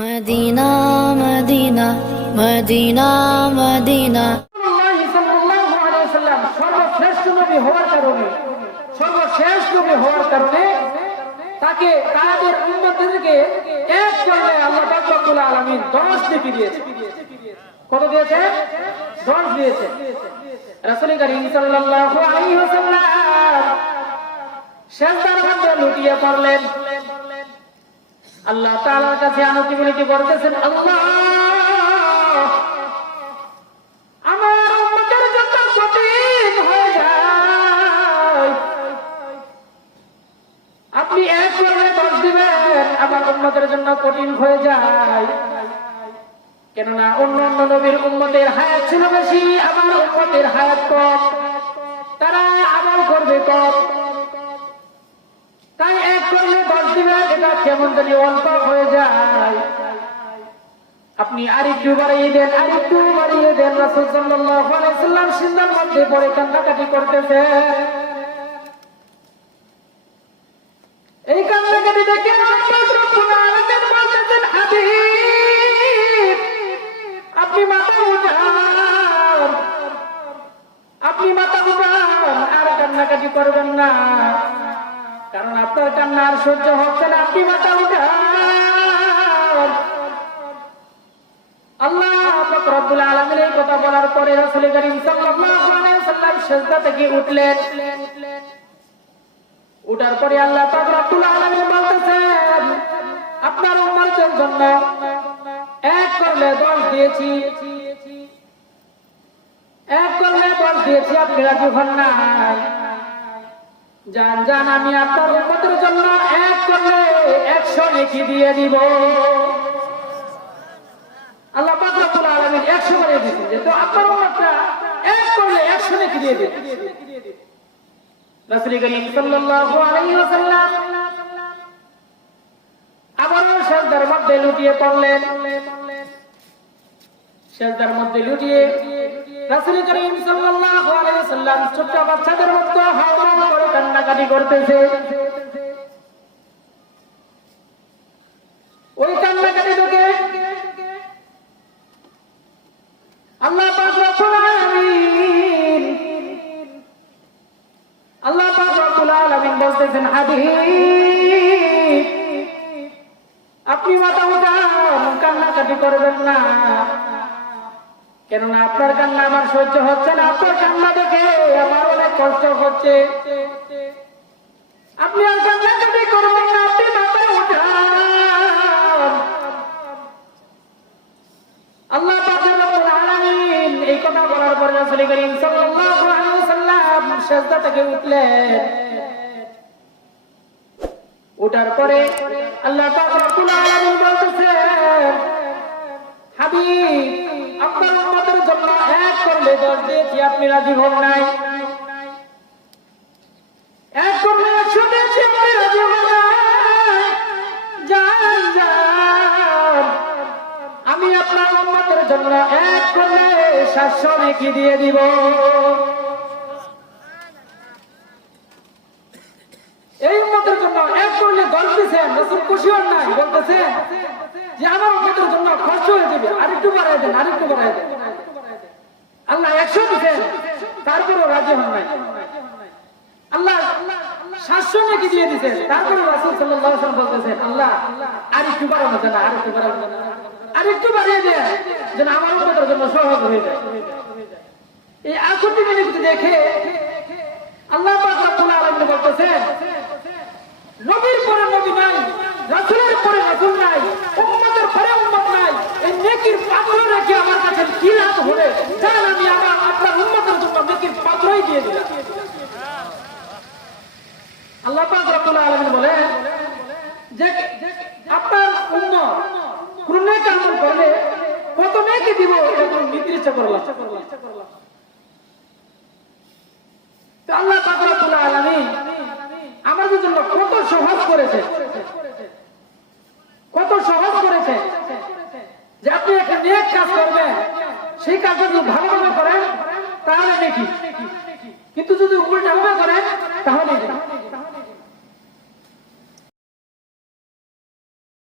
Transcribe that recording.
Medina Medina Medina Medina সর্বশ্রেষ্ঠ নবী হওয়ার কারণে সর্বশেষ নবী হওয়ার কারণে তাকে তাদের উম্মতদেরকে এক করলে আল্লাহ পাক রব্বুল আলামিন 10 নেকি দিয়েছে। কত দিয়েছে? 10 দিয়েছে। রাসূল করিম সাল্লাল্লাহু আলাইহি ওয়াসাল্লাম সেজদার মধ্যে লুটিয়ে পড়লেন। আল্লাহ তাআলার কাছে আনতি বিনতি করতেছেন, আল্লাহ আমার উম্মতের জন্য কঠিন হয়ে যায়, আপনি এক করলে 10 দিবেন, আমার উম্মতের জন্য কঠিন হয়ে যায়। কেননা অন্যান্য নবীর উম্মতের হায়াত ছিল বেশি, আমার উম্মতের হায়াত কম, তারা আমল করবে কম, তাই এক করলে 10 দিবেন, এটা কেমন জানি অল্প হয়ে যায়, আপনি আরেকটু বাড়িয়ে দেন, আরেকটু বাড়িয়ে দেন। রাসূল সাল্লাল্লাহু আলাইহি ওয়াসাল্লাম সিজদার মধ্যে পড়ে কান্নাকাটি করতেছে। এই কান্নাকাটি দেখে আল্লাহ রাব্বুল আলামিন বলতেছেন, হাবিব আপনি মাথা উঠান, আপনি মাথা উঠান, আর কান্নাকাটি করবেন না, কারণ আপনার কান্না আর সহ্য হচ্ছে না, আপনি মাথা উঠান। আল্লাহ পাক রব্বুল আলামিন এই কথা বলার পরে রাসূল করিম সাল্লাল্লাহু আলাইহি ওয়াসাল্লাম সিজদা থেকে উঠলেন। উঠার পরে আল্লাহ পাক রব্বুল আলামিন বলতেছেন, আপনার উম্মতের জন্য এক করলে 10 দিয়েছি, এক করলে 10 দিয়েছি, আপনি রাজি হন না, জান জান আমি আপনার উম্মতের জন্য এক করলে 100 নেকি দিয়ে দিব। আল্লাহ পাক রব্বুল আলামিন 100 করে দিয়েছেন, যে তো আপনার উম্মতটা এক করলে 100 নেকি দিয়ে দিবেন। রাসূল করিম সাল্লাল্লাহু আলাইহি ওয়াসাল্লাম আবার সিজদার মধ্যে লুটিয়ে পড়লেন। সিজদার মধ্যে লুটিয়ে রাসূল করিম সাল্লাল্লাহু আলাইহি ওয়াসাল্লাম ছোট বাচ্চাদের মতো হাওয়া করে কান্নাকাটি করতেছে। ওই কান্নাকাটি দেখে আল্লাহ পাক রব্বুল আলামিন আল্লাহ পাক রব্বুল আলামিন বলতেছেন, হাবিব আপনি মাথা উঠান, কান্নাকাটি করবেন না, কেননা আপনার কান্না আমার সহ্য হচ্ছে না, আপনার কান্না দেখে আমার অনেক কষ্ট হচ্ছে, আপনি আর কান্নাকাটি করবেন না, আপনি মাথা উঠান। আল্লাহ পাক রব্বুল আলামিন এই কথা বলার পরে রাসূল করিম সাল্লাল্লাহু আলাইহি ওয়াসাল্লাম সিজদা থেকে উঠলেন। উঠার পরে আল্লাহ পাক রব্বুল আলামিন বলতেছেন, হাবিব আপনার উম্মতের জন্য এক করলে 10 দিয়েছি, আপনি রাজি হন নাই, এক করলে 100 দিয়েছি, আপনি রাজি হন নাই, যান যান আমি আপনার উম্মতের জন্য এক করলে 700 নেকি দিয়ে দিব। এই উম্মতের জন্য এক করলে 10 দিয়েছেন, রাসূল খুশি হন নাই, বলতেছেন যে আমার উম্মতের জন্য কষ্ট হয়ে যাবে, আরেকটু বাড়ায় দেন, আরেকটু বাড়ায় দেন। আল্লাহ 100 দিয়েছেন, তারপরেও রাজি হন নাই, আল্লাহ 700 নেকি দিয়ে দিয়েছেন, তারপরে রাসূল সাল্লাল্লাহু আলাইহি ওয়াসাল্লাম বলতেছেন, আল্লাহ আরেকটু বাড়ানো যায় না, আরেকটু বাড়ানো যায় না, আরেকটু বাড়িয়ে দেন, যেন আমার উম্মতের জন্য সহজ হয়ে যায়। এই আকুতি মিনতি দেখে আল্লাহ পাক রব্বুল আলামিন বলতেছেন, নবীর পরে নবী নাই, রাসূলের পরে রাসূল নাই, উম্মতের পরে উম্মত নাই, এই নেকির পাত্র রেখে আমার কাছে কি লাভ হবে, জান আমি আমার আপনার উম্মতের জন্য নেকির পাত্রই দিয়ে দিলাম। আল্লাহ পাক রব্বুল আলামিন বলেন যে আপনার উম্মত কোন নেক আমল করলে কত নেকি দিব, এটা কোন নির্দিষ্ট করলাম। তো আল্লাহ পাক রব্বুল আলামিন আমাদের জন্য কত সহজ করেছে, কত সহজ করেছে, যে আপনি একটা নেক কাজ করবেন, সেই কাজটা যদি ভালোভাবে করেন তাহলে নেকি, কিন্তু যদি উল্টাভাবে করেন তাহলে নেকি।